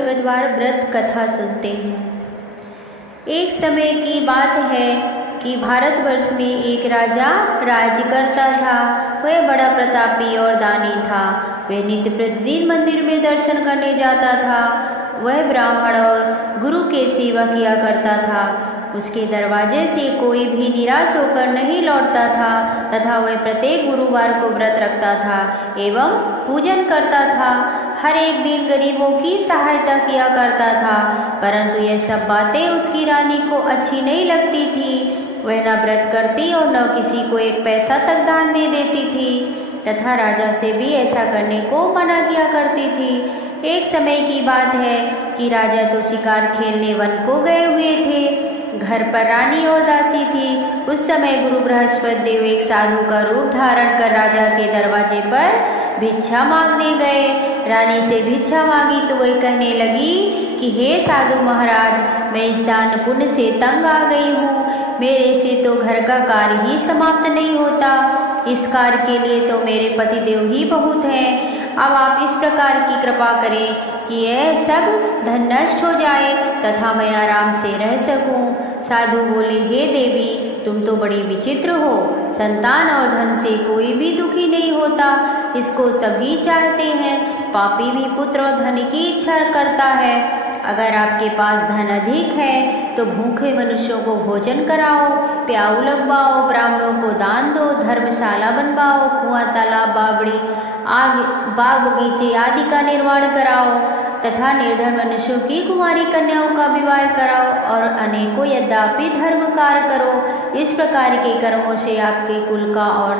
बृहस्पतिवार व्रत कथा सुनते हैं। एक समय की बात है कि भारतवर्ष में एक राजा राज्य करता था। वह बड़ा प्रतापी और दानी था। वह नित्य प्रतिदिन मंदिर में दर्शन करने जाता था। वह ब्राह्मण और गुरु के सेवा किया करता था। उसके दरवाजे से कोई भी निराश होकर नहीं लौटता था तथा वह प्रत्येक गुरुवार को व्रत रखता था एवं पूजन करता था। हर एक दिन गरीबों की सहायता किया करता था, परंतु यह सब बातें उसकी रानी को अच्छी नहीं लगती थी। वह न व्रत करती और न किसी को एक पैसा तक दान में देती थी तथा राजा से भी ऐसा करने को मना किया करती थी। एक समय की बात है कि राजा तो शिकार खेलने वन को गए हुए थे। घर पर रानी और दासी थी। उस समय गुरु बृहस्पति देव एक साधु का रूप धारण कर राजा के दरवाजे पर भिक्षा मांगने गए। रानी से भिक्षा मांगी तो वह कहने लगी कि हे साधु महाराज, मैं इस दान पुण्य से तंग आ गई हूँ। मेरे से तो घर का कार्य ही समाप्त नहीं होता। इस कार्य के लिए तो मेरे पतिदेव ही बहुत हैं। अब आप इस प्रकार की कृपा करें कि यह सब धन नष्ट हो जाए तथा मैं आराम से रह सकूं। साधु बोले, हे देवी, तुम तो बड़ी विचित्र हो। संतान और धन से कोई भी दुखी नहीं होता, इसको सभी चाहते हैं। पापी भी पुत्र और धन की इच्छा करता है। अगर आपके पास धन अधिक है तो भूखे मनुष्यों को भोजन कराओ, प्याऊ लगवाओ, ब्राह्मणों को दान दो, धर्मशाला बनवाओ, कुआं, तालाब, बावड़ी, बाग बगीचे आदि का निर्माण कराओ तथा निर्धन मनुष्यों की कुमारी कन्याओं का विवाह कराओ और अनेकों यद्यपि धर्म कार्य करो। इस प्रकार के कर्मों से आपके कुल का और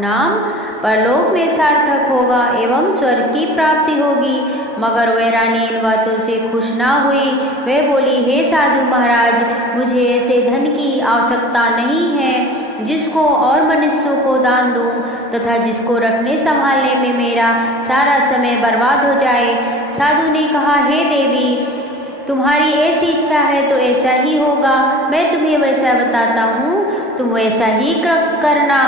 नाम परलोक में सार्थक होगा एवं स्वर्ग की प्राप्ति होगी। मगर वह रानी इन बातों से खुश ना हुई। वह बोली, हे साधु महाराज, मुझे ऐसे धन की आवश्यकता नहीं है जिसको और मनुष्यों को दान दूं तथा जिसको रखने संभालने में मेरा सारा समय बर्बाद हो जाए। साधु ने कहा, हे देवी, तुम्हारी ऐसी इच्छा है तो ऐसा ही होगा। मैं तुम्हें वैसा बताता हूँ, तुम वैसा ही करना।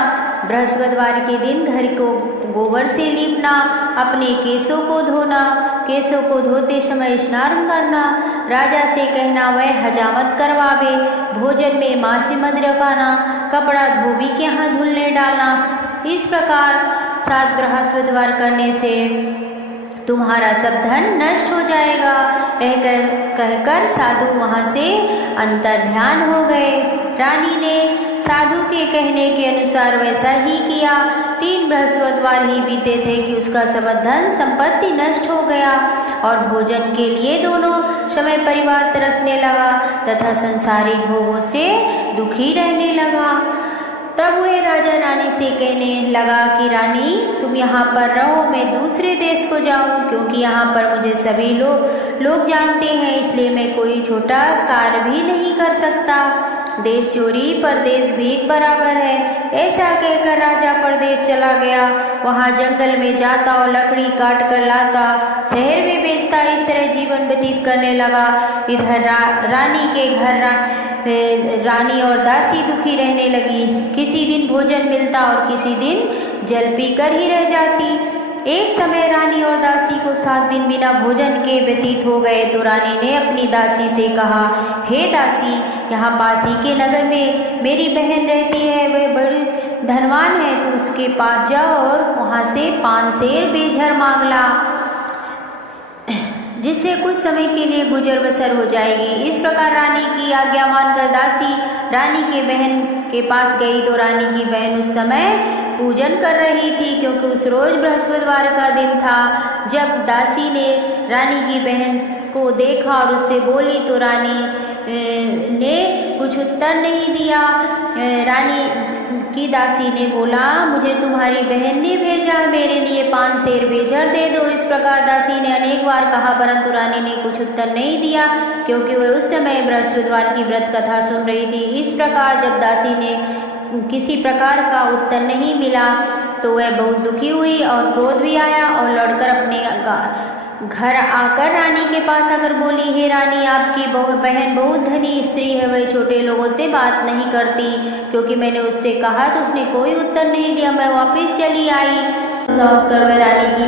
बृहस्पतिवार के दिन घर को गोबर से लीपना, अपने केसों को धोना, केसों को धोते समय स्नान करना, राजा से कहना वह हजामत करवावे, भोजन में मांस मत रखाना, कपड़ा धोबी के यहाँ धुलने डालना। इस प्रकार 7 बृहस्पतिवार करने से तुम्हारा सब धन नष्ट हो जाएगा। कहकर साधु वहां से अंतर्ध्यान हो गए। रानी ने साधु के कहने के अनुसार वैसा ही किया। 3 बृहस्पतिवार ही बीते थे कि उसका सब धन संपत्ति नष्ट हो गया और भोजन के लिए दोनों समय परिवार तरसने लगा तथा संसारिक भोगों से दुखी रहने लगा। तब वह राजा रानी से कहने लगा कि रानी, तुम यहाँ पर रहो, मैं दूसरे देश को जाऊँ, क्योंकि यहाँ पर मुझे सभी लोग जानते हैं, इसलिए मैं कोई छोटा कार्य भी नहीं कर सकता। देश चोरी परदेश भीख बराबर है। ऐसा कहकर राजा परदेश चला गया। वहाँ जंगल में जाता और लकड़ी काट कर लाता, शहर में बेचता। इस तरह जीवन व्यतीत करने लगा। इधर रानी के घर रानी और दासी दुखी रहने लगी। किसी दिन भोजन मिलता और किसी दिन जल पीकर ही रह जाती। एक समय रानी और दासी को 7 दिन बिना भोजन के व्यतीत हो गए तो रानी ने अपनी दासी से कहा, हे दासी, यहाँ पास ही के नगर में मेरी बहन रहती है, वह बड़ी धनवान है, तो उसके पास जाओ और वहाँ से 5 सेर बेझर मांग ला, जिससे कुछ समय के लिए गुजर बसर हो जाएगी। इस प्रकार रानी की आज्ञा मानकर दासी रानी के बहन के पास गई तो रानी की बहन उस समय पूजन कर रही थी, क्योंकि उस रोज बृहस्पतिवार का दिन था। जब दासी ने रानी की बहन को देखा और उससे बोली तो रानी ने कुछ उत्तर नहीं दिया। रानी की दासी ने बोला, मुझे तुम्हारी बहन ने भेजा, मेरे लिए 5 सेर बेझर दे दो। इस प्रकार दासी ने अनेक बार कहा, परंतु रानी ने कुछ उत्तर नहीं दिया, क्योंकि वह उस समय बृहस्पतिवार की व्रत कथा सुन रही थी। इस प्रकार जब दासी ने किसी प्रकार का उत्तर नहीं मिला तो वह बहुत दुखी हुई और क्रोध भी आया और लौटकर अपने घर आकर रानी के पास आकर बोली, हे रानी, आपकी बहन बहुत धनी स्त्री है, वह छोटे लोगों से बात नहीं करती, क्योंकि मैंने उससे कहा तो उसने कोई उत्तर नहीं दिया। मैं वापस चली आई। समाप्त कर वह रानी की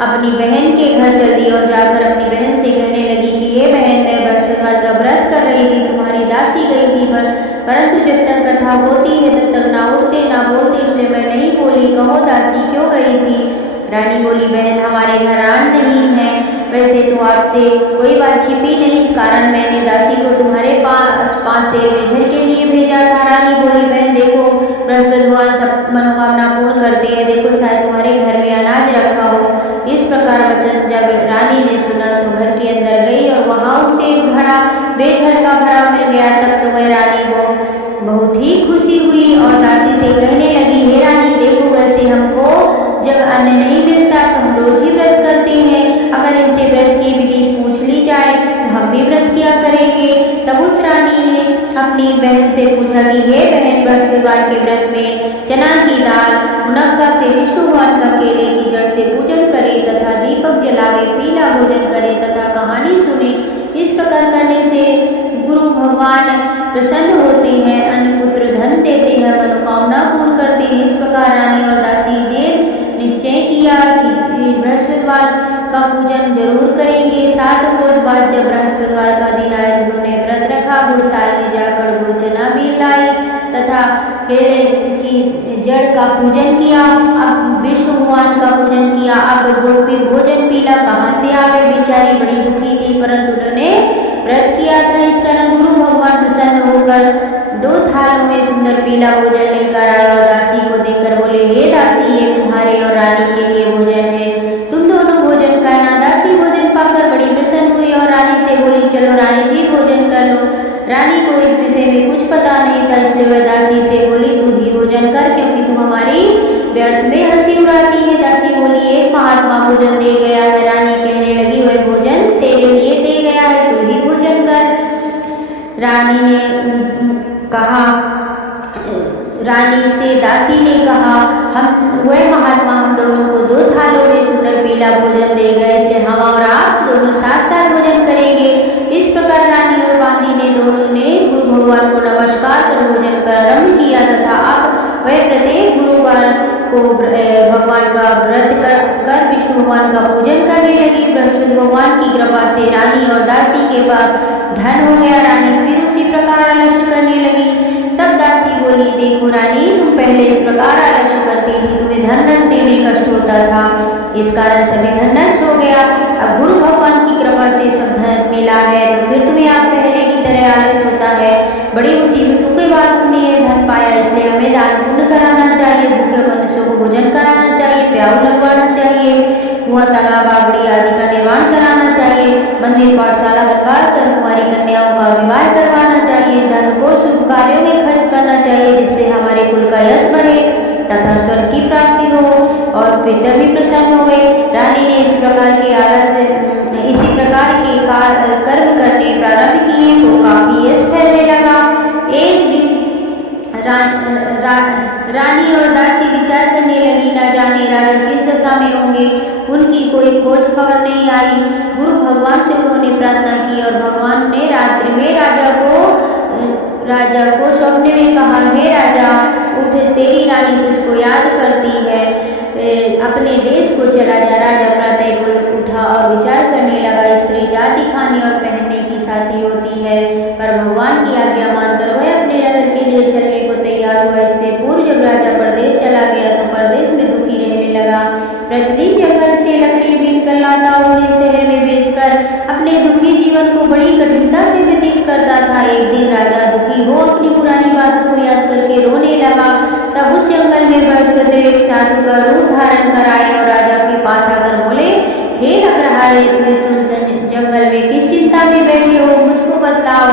अपनी बहन के घर चल दी और जाकर अपनी बहन से कहने लगी कि हे बहन, मैं बृहस्पतिवार का व्रत कर रही थी, तुम्हारी दासी गई थी परंतु जब तक कथा होती है तब तक ना उठते ना बोलते, इसलिए मैं नहीं बोली। कहो दासी क्यों गई थी? रानी बोली, बहन हमारे घर आन नहीं है, वैसे तो आपसे कोई बात छिपी नहीं, इस कारण मैंने दासी को तुम्हारे पास से मेजर के लिए भेजा था। रानी बोली, बहन देखो, बृहस्पति भगवान सब मनोकामना पूर्ण करते हैं, देखो शायद तुम्हारे घर में अनाज रखा हो। इस प्रकार वचन जब रानी ने सुना तो घर के अंदर गई और वहां उसे घड़ा बेझर का भरा मिल गया। तब तो वह रानी को बहुत ही खुशी हुई और दासी से कहने लगी, हे रानी देखो, वैसे हमको जब अन्न नहीं मिलता तो हम रोज ही व्रत करते हैं, अगर इनसे व्रत की विधि पूछ ली जाए तो हम भी व्रत किया करेंगे। तब उस रानी ने अपनी बहन से पूछा कि हे बहन, बृहस्पतिवार के व्रत में चना की दाल मुनक्का से विष्णु भगवान का केले की जड़ से पूजन करे तथा दीपक जलावे, पीला भोजन करे तथा कहानी सुने। इस प्रकार करने से गुरु भगवान प्रसन्न होते हैं, अन्न पुत्र धन देते हैं, मनोकामना पूर्ण करते हैं। इस प्रकार रानी और दासी ने निश्चय किया कि बृहस्पतिवार का पूजन जरूर करेंगे। 7 रोज बाद जब बृहस्पतिवार का दिन आया तो उन्होंने व्रत रखा, गुड़साल में जाकर गुड़ चना भी लाई तथा केले की जड़ का पूजन किया। अब विष्णु भगवान का पूजन किया। अब भोजन पीला कहाँ से आवे, बेचारी बड़ी दुखी थी, परंतु उन्होंने व्रत किया था। इस कारण गुरु भगवान प्रसन्न होकर 2 थालों में सुंदर पीला भोजन लेकर आए और दासी को देकर बोले, हे दासी, ये तुम्हारे और रानी के लिए भोजन है, तुम दोनों भोजन करना। दासी भोजन पाकर बड़ी प्रसन्न हुई और रानी से बोली, चलो रानी जी भोजन कर लो। रानी को इस विषय में कुछ पता नहीं था, इसलिए वह दासी से बोली, तू भी भोजन कर, क्योंकि तुम हमारी व्यर्थ में हंसी उड़ाती है। दासी बोली, एक महात्मा भोजन दे गया है। रानी कहने लगी, वह भोजन तेरे लिए दे गया है, तू ही भोजन कर। रानी से दासी ने कहा, वह महात्मा हम दोनों को 2 थालों में सुंदर पीला भोजन दे गए थे, हम और आप दोनों साथ साथ भोजन करेंगे। इस प्रकार रानी और बांदी ने दोनों ने गुरु भगवान को नमस्कार कर भोजन प्रारंभ किया तथा अब वह प्रत्येक गुरुवार को भगवान का व्रत कर विष्णु भगवान का पूजन करने लगी। बृहस्पति भगवान की कृपा से रानी और दासी के पास धन हो गया। रानी फिर उसी प्रकार आलस्य करने लगी। तब दासी बोली, देखो रानी, तुम पहले इस प्रकार आलस्य करती थी, तुम्हें धन रखने में कष्ट होता था, इस कारण सभी धन नष्ट हो गया। अब गुरु भगवान की कृपा से सब धन मिला है तो फिर तुम्हें आप पहले की तरह आलस्य होता है। बड़ी मुसीबतों के बाद तुमने यह धन पाया, इसलिए हमें दान पुण्य कराना चाहिए, भूखे मनुष्यों को भोजन कराना चाहिए, प्याऊ लगवाना चाहिए, कुआं तालाब बावड़ी आदि का निर्माण कराना चाहिए, मंदिर पाठशाला बनवा कर कुंवारी कन्याओं का विवाह करवाना चाहिए, धन को शुभ कार्यों में खर्च करना चाहिए, जिससे हमारे कुल का यश बढ़े तथा स्वर्ग की प्राप्ति हो और पितर भी प्रसन्न हुए। रानी ने इसी प्रकार के कर्म करने प्रारंभ किए तो काफी यश फैलने लगा। एक दिन रानी और दासी विचार करने लगी, न जाने राजा किस दशा में होंगे, उनकी कोई खोज खबर नहीं आई। गुरु भगवान से उन्होंने प्रार्थना की और भगवान ने रात्रि में राजा को स्वप्न में कहा, हे राजा उठ, तेरी रानी तुझको याद करती है, अपने देश को चला जा। राजा प्रातः उठा और विचार करने लगा, स्त्री जाति खाने और पहनने की साथी होती है, पर भगवान की आज्ञा मानकर वह अपने नगर के लिए चलने को तैयार हुआ। इससे पूर्व जब राजा परदेश चला गया तो परदेश में दुखी रहने लगा। प्रतिदिन जंगल से लकड़ी बीन कर लाता और उन्हें शहर में बेचकर अपने दुखी जीवन को बड़ी कठिनता से व्यतीत करता था। एक दिन राजा दुखी हो अपनी पुरानी बातों को याद करके रोने लगा। तब उस जंगल में बृहस्पति एक साधु का रूप धारण कर आए और राजा के पास आकर बोले, हे लग रहा है तुम्हें सुनसान जंगल में किस चिंता में बैठे हो, मुझको बतलाओ।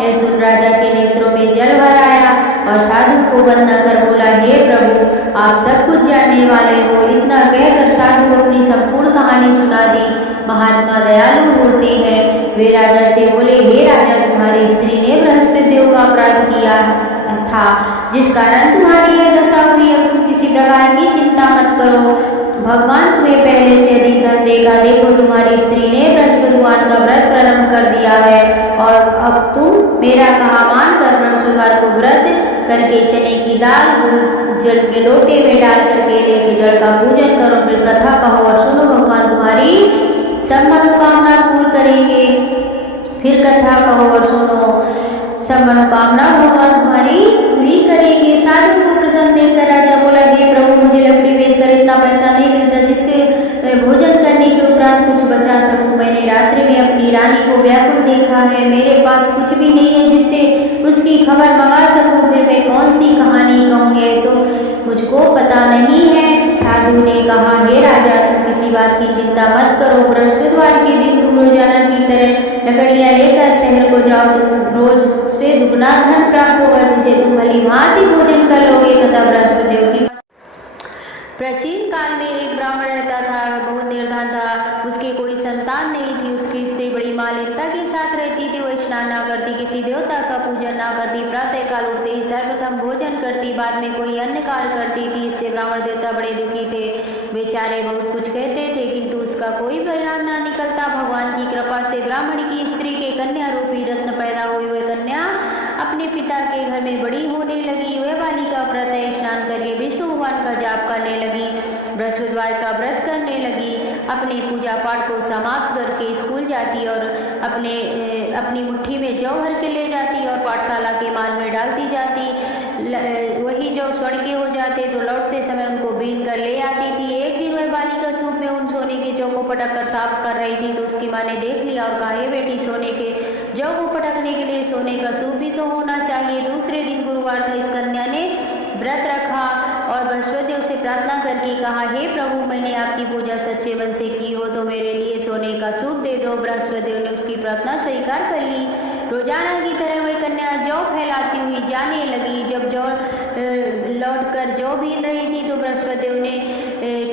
यह सुन राजा के नेत्रों में जल भर आया और साधु को वंदना कर बोला, हे प्रभु, आप सब कुछ जानने वाले हो। इतना कहकर साधु को अपनी संपूर्ण कहानी सुना दी। महात्मा दयालु होते हैं। वे राजा से बोले, हे राजा, तुम्हारी स्त्री ने बृहस्पति देव का अपराध किया था, जिस कारण तुम्हारी यह दशा हुई। अब तुम किसी प्रकार की चिंता मत करो, भगवान तुम्हें पहले से अधिक धन देगा। देखो, तुम्हारी स्त्री ने बृहस्पति भगवान का व्रत प्रारंभ कर दिया है और अब तुम मेरा कहा मानकर बृहस्पतिवार को व्रत करके चने की दाल जल के लोटे में डाल कर केले के जड़ का पूजन करो। सब मनोकामना पूर्ण करेंगे। फिर कथा कहो और सुनो, सब मनोकामना भगवान तुम्हारी पूरी करेंगे। साधु को प्रसन्न देखकर राजा बोला, हे प्रभु, मुझे लकड़ी बेचकर इतना पैसा नहीं मिलता जिससे भोजन करने के उपरांत कुछ बचा सकूं। मैंने रात्रि में अपनी रानी को व्याकुल देखा है, मेरे पास कुछ भी नहीं है जिससे उसकी खबर मंगा सकूं। फिर मैं कौन सी कहानी कहूँगी, तो मुझको पता नहीं है। साधु ने कहा, हे राजा, तुम किसी बात की चिंता मत करो। बृहस्पतिवार के दिन तुम रोजाना की तरह लकड़ियां लेकर शहर को जाओ, तुम रोज से दुगना धन प्राप्त होगा जिसे तुम भली भांति भोजन कर लोगे। तथा बृहस्पतिदेव की प्राचीन काल में एक ब्राह्मण रहता था, बहुत निर्धन था, उसकी कोई संतान नहीं थी। उसकी स्त्री बड़ी मालिनता के साथ रहती थी। वह स्नान ना करती, किसी देवता का पूजन ना करती, प्रातः काल उठते ही सर्वप्रथम भोजन करती, बाद में कोई अन्य कार्य करती थी। इससे ब्राह्मण देवता बड़े दुखी थे, बेचारे बहुत कुछ कहते थे किंतु उसका कोई परिणाम ना निकलता। भगवान की कृपा से ब्राह्मण की स्त्री के कन्या रूपी रत्न पैदा हुई। वह कन्या अपने पिता के घर में बड़ी होने लगी। वह बालिका प्रातः स्नान करके विष्णु भगवान का जाप करने लगी, बृहस्पतिवार का व्रत करने लगी, अपने पूजा पाठ को समाप्त करके स्कूल जाती और अपनी मुट्ठी में जौ भर के ले जाती और पाठशाला के माल में डालती जाती। वही जौ स्वर्ण के हो जाते तो लौटते समय उनको बीन कर ले आती थी। एक दिन वह बालिका सूप में उन सोने के जौ को पटक कर साफ कर रही थी तो उसकी माँ ने देख लिया और कहा, हे बेटी, सोने के जौ को पटकने के लिए सोने का सूप भी तो होना चाहिए। दूसरे दिन गुरुवार था, इस कन्या ने व्रत रखा और बृहस्पतिदेव से प्रार्थना करके कहा, हे प्रभु, मैंने आपकी पूजा सच्चे मन से की हो तो मेरे लिए सोने का सूप दे दो। बृहस्पतिदेव ने उसकी प्रार्थना स्वीकार कर ली। रोजाना की तरह वह कन्या जौ फैलाती हुई जाने लगी। जब जौ लौटकर जौ बीन रही थी तो बृहस्पतिदेव ने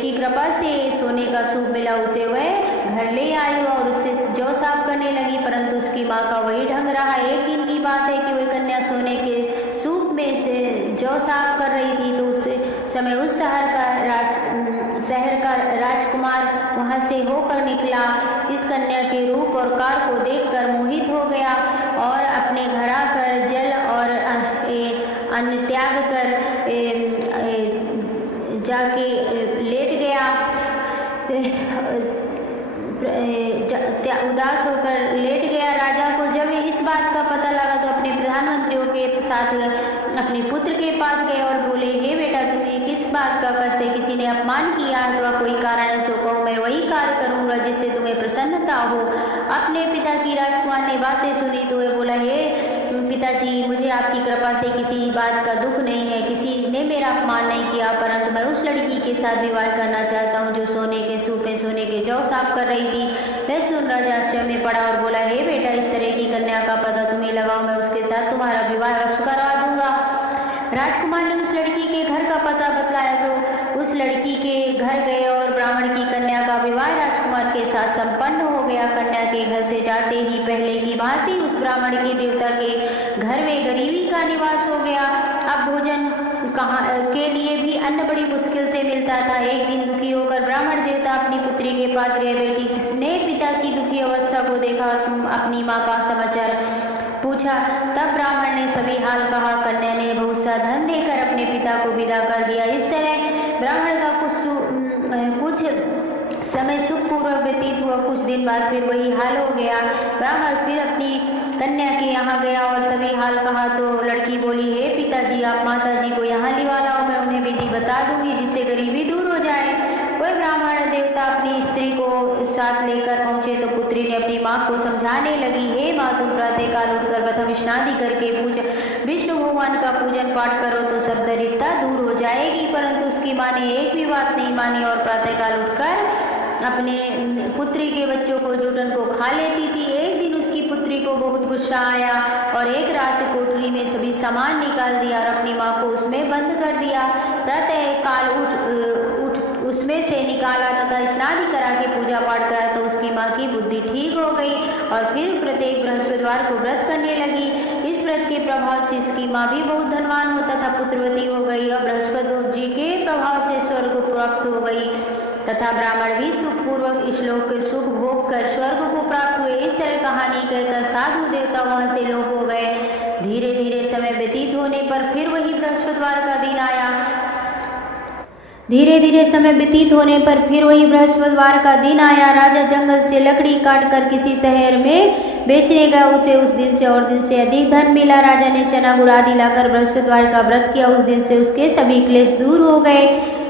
की कृपा से सोने का सूप मिला, उसे वह घर ले आई और उससे जौ साफ करने लगी, परंतु उसकी माँ का वही ढंग रहा। एक दिन की बात है कि वह कन्या सोने के सूप में से जौ साफ कर रही थी तो उस समय उस शहर का राजकुमार वहां से होकर निकला। इस कन्या के रूप और कार को देखकर मोहित हो गया और अपने घर आकर जल और अन्न त्याग कर जाके लेट गया। उदास होकर लेट गया। राजा को जब इस बात का पता लगा तो अपने प्रधानमंत्रियों के साथ अपने पुत्र के पास गए और बोले, हे बेटा, तुम्हें किस बात का कष्ट है? किसी ने अपमान किया अथवा कोई कारण है सो कहो, मैं वही कार्य करूंगा जिससे तुम्हें प्रसन्नता हो। अपने पिता की राजकुमार ने बातें सुनी तो वह बोला, हे पिताजी, मुझे आपकी कृपा से किसी बात का दुख नहीं है, किसी ने मेरा अपमान नहीं किया, परंतु मैं उस लड़की के साथ विवाह करना चाहता हूँ जो सोने के सूप में सोने के जौ साफ कर रही थी। वह सुन राजा आश्चर्य में पड़ा और बोला, हे बेटा, इस तरह की कन्या का पता तुम्हें लगाओ, मैं उसके साथ तुम्हारा विवाह अवश्य करवा दूंगा। राजकुमार ने उस लड़की के घर का पता बतलाया तो उस लड़की के घर गए और ब्राह्मण की कन्या का विवाह राजकुमार के साथ संपन्न हो गया। कन्या के घर से जाते ही पहले की भांति उस ब्राह्मण के देवता के घर में गरीबी का निवास हो गया। अब भोजन के लिए भी अन्न बड़ी मुश्किल से मिलता था। एक दिन दुखी होकर ब्राह्मण देवता अपनी पुत्री के पास गए। बेटी, किसने पिता की दुखी अवस्था को देखा और तुम अपनी माँ का समाचार पूछा? तब ब्राह्मण ने सभी हाल कहा। कन्या ने बहुत सा धन देकर अपने पिता को विदा कर दिया। इस तरह ब्राह्मण का कुछ समय सुखपूर्वक व्यतीत हुआ। कुछ दिन बाद फिर वही हाल हो गया। ब्राह्मण फिर अपनी कन्या के यहाँ गया और सभी हाल कहा तो लड़की बोली, हे पिताजी, आप माताजी को यहाँ लिवा लाओ, मैं उन्हें विधि बता दूंगी जिससे गरीबी दूर हो जाए। वह ब्राह्मण देवता अपनी स्त्री को साथ लेकर पहुंचे तो पुत्री ने अपनी माँ को समझाने लगी, हे माँ, तुम प्रातः काल उठकर प्रथम स्नान करके विष्णु भगवान का पूजन पाठ करो तो सब दरिद्रता दूर हो जाएगी। परंतु उसकी माँ ने एक भी बात नहीं मानी और प्रातः काल उठकर अपने पुत्री के बच्चों को जूठन को खा लेती थी। एक दिन उसकी पुत्री को बहुत गुस्सा आया और एक रात कोठरी में सभी सामान निकाल दिया और अपनी माँ को उसमें बंद कर दिया। प्रातः काल उठ उसमें से निकाला तथा स्नान करा के पूजा पाठ करा तो उसकी माँ की बुद्धि ठीक हो गई और फिर प्रत्येक बृहस्पतिवार को व्रत करने लगी। इस व्रत के प्रभाव से इसकी माँ भी बहुत धनवान हो तथा पुत्रवती हो गई और बृहस्पति जी के प्रभाव से स्वर्ग प्राप्त हो गई तथा ब्राह्मण भी सुखपूर्वक श्लोक के सुख भोग कर स्वर्ग को प्राप्त हुए। इस तरह कहानी कहकर साधु देवता वहां से लोप हो गए। धीरे धीरे समय व्यतीत होने पर फिर वही बृहस्पतिवार का दिन आया। धीरे धीरे समय व्यतीत होने पर फिर वही बृहस्पतिवार का दिन आया। राजा जंगल से लकड़ी काट कर किसी शहर में बेचने गया। उसे उस दिन से और दिन से अधिक धन मिला। राजा ने चना गुड़ आदि लाकर बृहस्पतिवार का व्रत किया। उस दिन से उसके सभी क्लेश दूर हो गए।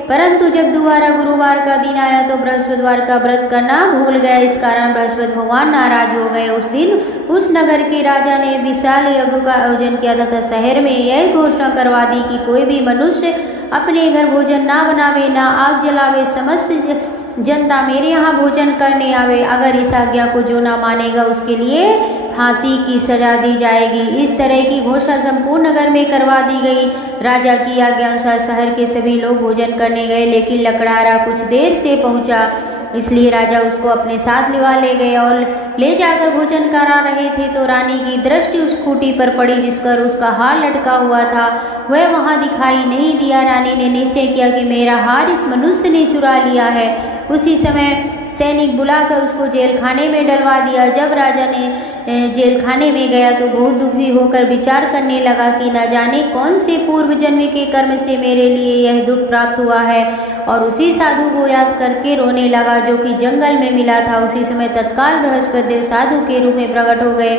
परंतु जब दोबारा गुरुवार का दिन आया तो बृहस्पतिवार का व्रत करना भूल गया। इस कारण बृहस्पति भगवान नाराज हो गए। उस दिन उस नगर के राजा ने विशाल यज्ञ का आयोजन किया तथा शहर में यह घोषणा करवा दी कि कोई भी मनुष्य अपने घर भोजन ना बनावे, ना आग जलावे, समस्त जनता मेरे यहाँ भोजन करने आवे। अगर इस आज्ञा को जो ना मानेगा उसके लिए फांसी की सजा दी जाएगी। इस तरह की घोषणा संपूर्ण नगर में करवा दी गई। राजा की आज्ञा अनुसार शहर के सभी लोग भोजन करने गए, लेकिन लकड़हारा कुछ देर से पहुंचा, इसलिए राजा उसको अपने साथ लिवा ले गए और ले जाकर भोजन करा रहे थे तो रानी की दृष्टि उस खूंटी पर पड़ी जिस पर उसका हार लटका हुआ था। वह वहां दिखाई नहीं दिया। रानी ने निश्चय किया कि मेरा हार इस मनुष्य ने चुरा लिया है। उसी समय सैनिक बुलाकर उसको जेल खाने में डलवा दिया। जब राजा ने जेल खाने में गया तो बहुत दुखी होकर विचार करने लगा कि न जाने कौन से पूर्व जन्म के कर्म से मेरे लिए यह दुख प्राप्त हुआ है, और उसी साधु को याद करके रोने लगा जो कि जंगल में मिला था। उसी समय तत्काल बृहस्पति देव साधु के रूप में प्रकट हो गए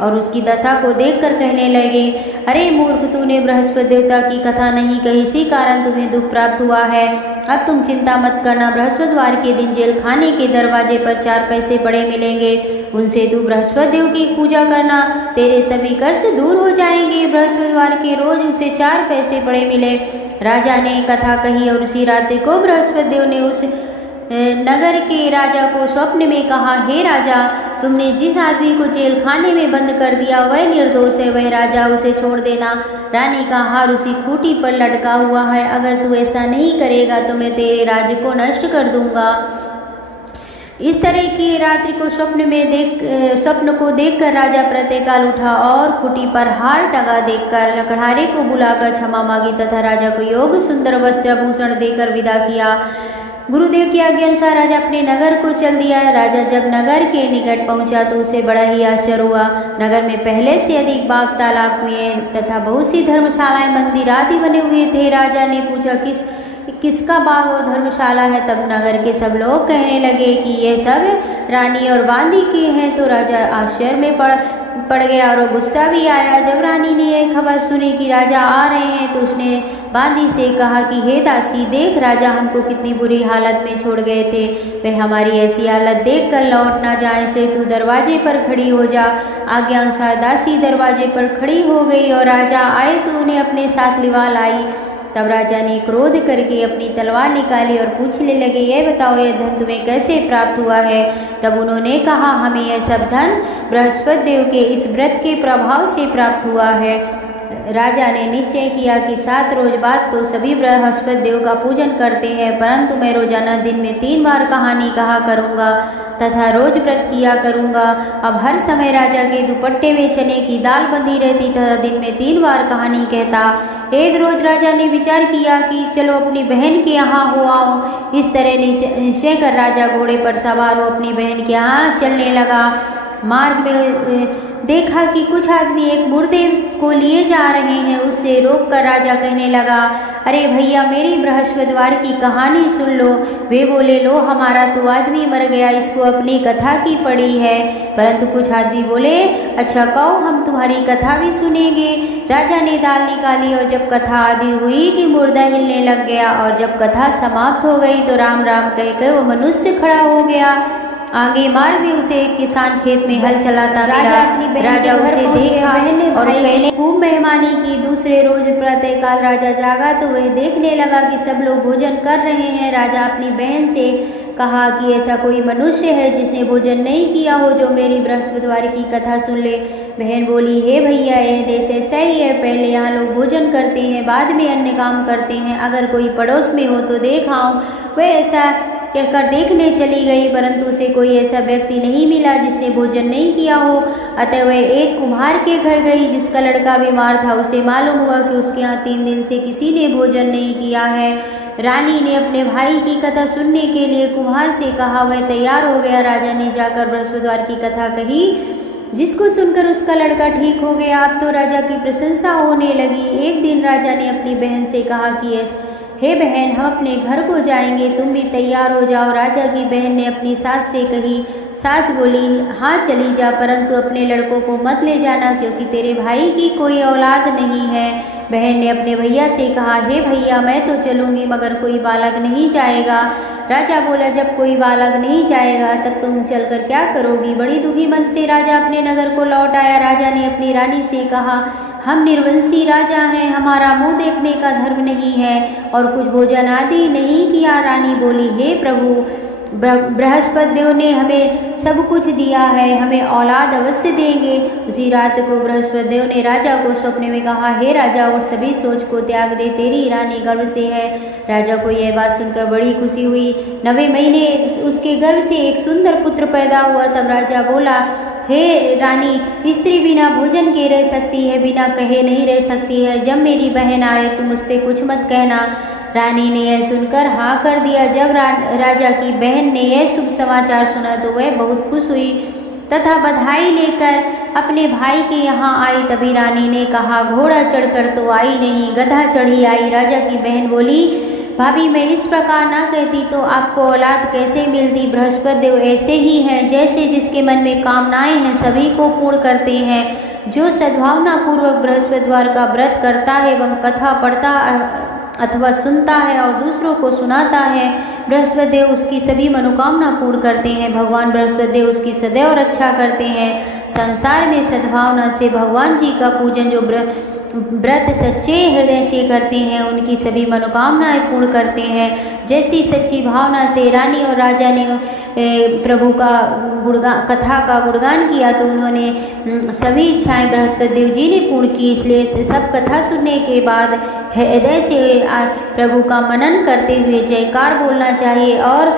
और उसकी दशा को देखकर कहने लगे, अरे मूर्ख, तूने बृहस्पति देवता की कथा नहीं कही, इसी कारण तुम्हें दुख प्राप्त हुआ है। अब तुम चिंता मत करना। बृहस्पतिवार के दिन जेल खाने के दरवाजे पर 4 पैसे पड़े मिलेंगे, उनसे तू बृहस्पति देव की पूजा करना, तेरे सभी कष्ट दूर हो जाएंगे। बृहस्पतिवार के रोज उसे 4 पैसे पड़े मिले। राजा ने कथा कही और उसी रात्रि को बृहस्पति देव ने उस नगर के राजा को स्वप्न में कहा, हे राजा, तुमने जिस आदमी को जेल खाने में बंद कर दिया वह निर्दोष है, वह राजा उसे छोड़ देना। रानी का हार उसी खूंटी पर लटका हुआ है। अगर तू ऐसा नहीं करेगा तो मैं तेरे राज्य को नष्ट कर दूंगा। इस तरह की रात्रि को स्वप्न को देखकर राजा प्रातःकाल उठा और खूंटी पर हार टंगा देखकर लकड़हारे को बुलाकर क्षमा मांगी तथा राजा को योग सुंदर वस्त्र भूषण देकर विदा किया। गुरुदेव की आज्ञा अनुसार राजा अपने नगर को चल दिया। राजा जब नगर के निकट पहुंचा तो उसे बड़ा ही आश्चर्य हुआ। नगर में पहले से अधिक बाग, तालाब हुए तथा बहुत सी धर्मशालाएं, मंदिर आदि बने हुए थे। राजा ने पूछा, किसका बाग और धर्मशाला है? तब नगर के सब लोग कहने लगे कि ये सब रानी और बांदी के हैं। तो राजा आश्चर्य में पड़ गया और गुस्सा भी आया। जब रानी ने यह खबर सुनी कि राजा आ रहे हैं तो उसने बांदी से कहा कि हे दासी, देख राजा हमको कितनी बुरी हालत में छोड़ गए थे, वह हमारी ऐसी हालत देखकर लौट ना जाए, इसलिए तू दरवाजे पर खड़ी हो जा। आज्ञा अनुसार दासी दरवाजे पर खड़ी हो गई और राजा आए तो उन्हें अपने साथ लिवा लाई। तब राजा ने क्रोध करके अपनी तलवार निकाली और पूछने लगे, यह बताओ यह धन तुम्हें कैसे प्राप्त हुआ है? तब उन्होंने कहा, हमें यह सब धन बृहस्पति देव के इस व्रत के प्रभाव से प्राप्त हुआ है। राजा ने निश्चय किया कि 7 रोज बाद तो सभी बृहस्पति देव का पूजन करते हैं, परंतु मैं रोजाना दिन में 3 बार कहानी कहा करूंगा तथा रोज व्रत किया करूंगा। अब हर समय राजा के दुपट्टे में चने की दाल बंधी रहती तथा दिन में 3 बार कहानी कहता। एक रोज राजा ने विचार किया कि चलो अपनी बहन के यहाँ हो आओ। इस तरह निश्चय कर राजा घोड़े पर सवार हो अपनी बहन के यहाँ चलने लगा। मार्ग में देखा कि कुछ आदमी एक मुर्दे को लिए जा रहे हैं। उससे रोककर राजा कहने लगा, अरे भैया, मेरी बृहस्पतिवार की कहानी सुन लो। वे बोले, लो हमारा तो आदमी मर गया, इसको अपनी कथा की पड़ी है। परंतु कुछ आदमी बोले, अच्छा कहो, हम तुम्हारी कथा भी सुनेंगे। राजा ने दाल निकाली और जब कथा आदि हुई कि मुर्दा हिलने लग गया और जब कथा समाप्त हो गई तो राम राम कहकर वो मनुष्य खड़ा हो गया। आगे मार्ग में उसे एक किसान खेत में हल चलाता मिला। राजा उसे देखा और कहने खूब मेहमानी की। दूसरे रोज प्रातःकाल राजा जागा तो वह देखने लगा कि सब लोग भोजन कर रहे हैं। राजा अपनी बहन से कहा कि ऐसा कोई मनुष्य है जिसने भोजन नहीं किया हो जो मेरी बृहस्पतिवार की कथा सुन ले। बहन बोली, हे भैया, यह देश ऐसा ही है, पहले यहाँ लोग भोजन करते हैं, बाद में अन्य काम करते हैं। अगर कोई पड़ोस में हो तो देख आऊं। वह ऐसा कहकर देखने चली गई, परंतु उसे कोई ऐसा व्यक्ति नहीं मिला जिसने भोजन नहीं किया हो। अतः वह एक कुम्हार के घर गई जिसका लड़का बीमार था। उसे मालूम हुआ कि उसके यहाँ 3 दिन से किसी ने भोजन नहीं किया है। रानी ने अपने भाई की कथा सुनने के लिए कुम्हार से कहा। वह तैयार हो गया। राजा ने जाकर बृहस्पतिवार की कथा कही, जिसको सुनकर उसका लड़का ठीक हो गया। अब तो राजा की प्रशंसा होने लगी। एक दिन राजा ने अपनी बहन से कहा कि हे बहन, हम अपने घर को जाएंगे, तुम भी तैयार हो जाओ। राजा की बहन ने अपनी सास से कही। सास बोली, हाँ चली जा, परंतु अपने लड़कों को मत ले जाना, क्योंकि तेरे भाई की कोई औलाद नहीं है। बहन ने अपने भैया से कहा, हे भैया, मैं तो चलूंगी, मगर कोई बालक नहीं जाएगा। राजा बोला, जब कोई बालक नहीं जाएगा तब तुम चलकर क्या करोगी? बड़ी दुखी मन से राजा अपने नगर को लौट आया। राजा ने अपनी रानी से कहा, हम निर्वंशी राजा हैं, हमारा मुंह देखने का धर्म नहीं है और कुछ भोजन आदि नहीं किया। रानी बोली, हे प्रभु, बृहस्पति देव ने हमें सब कुछ दिया है, हमें औलाद अवश्य देंगे। उसी रात को बृहस्पति देव ने राजा को सपने में कहा, हे राजा, और सभी सोच को त्याग दे, तेरी रानी गर्भ से है। राजा को यह बात सुनकर बड़ी खुशी हुई। 9वें महीने उसके गर्भ से एक सुंदर पुत्र पैदा हुआ। तब राजा बोला, हे रानी, स्त्री बिना भोजन के रह सकती है, बिना कहे नहीं रह सकती है। जब मेरी बहन आए तुम मुझसे कुछ मत कहना। रानी ने यह सुनकर हाँ कर दिया। जब राजा की बहन ने यह शुभ समाचार सुना तो वह बहुत खुश हुई तथा बधाई लेकर अपने भाई के यहाँ आई। तभी रानी ने कहा, घोड़ा चढ़कर तो आई नहीं, गधा चढ़ी आई। राजा की बहन बोली, भाभी, मैं इस प्रकार ना कहती तो आपको औलाद कैसे मिलती? बृहस्पति देव ऐसे ही हैं, जैसे जिसके मन में कामनाएं हैं सभी को पूर्ण करते हैं। जो सद्भावना पूर्वक बृहस्पतिवार का व्रत करता है एवं कथा पढ़ता अथवा सुनता है और दूसरों को सुनाता है, बृहस्पति देव उसकी सभी मनोकामना पूर्ण करते हैं। भगवान बृहस्पति देव उसकी सदैव रक्षा करते हैं। संसार में सद्भावना से भगवान जी का पूजन जो व्रत सच्चे हृदय से करते हैं, उनकी सभी मनोकामनाएं पूर्ण करते हैं। जैसी सच्ची भावना से रानी और राजा ने प्रभु का कथा का गुणगान किया तो उन्होंने सभी इच्छाएं बृहस्पति देव जी ने पूर्ण की। इसलिए सब कथा सुनने के बाद हृदय से प्रभु का मनन करते हुए जयकार बोलना चाहिए और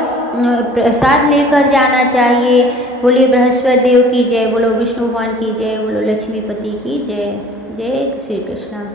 प्रसाद लेकर जाना चाहिए। बोलिए बृहस्पति देव की जय, बोलो विष्णु भगवान की जय, बोलो लक्ष्मीपति की जय। जय श्री कृष्ण।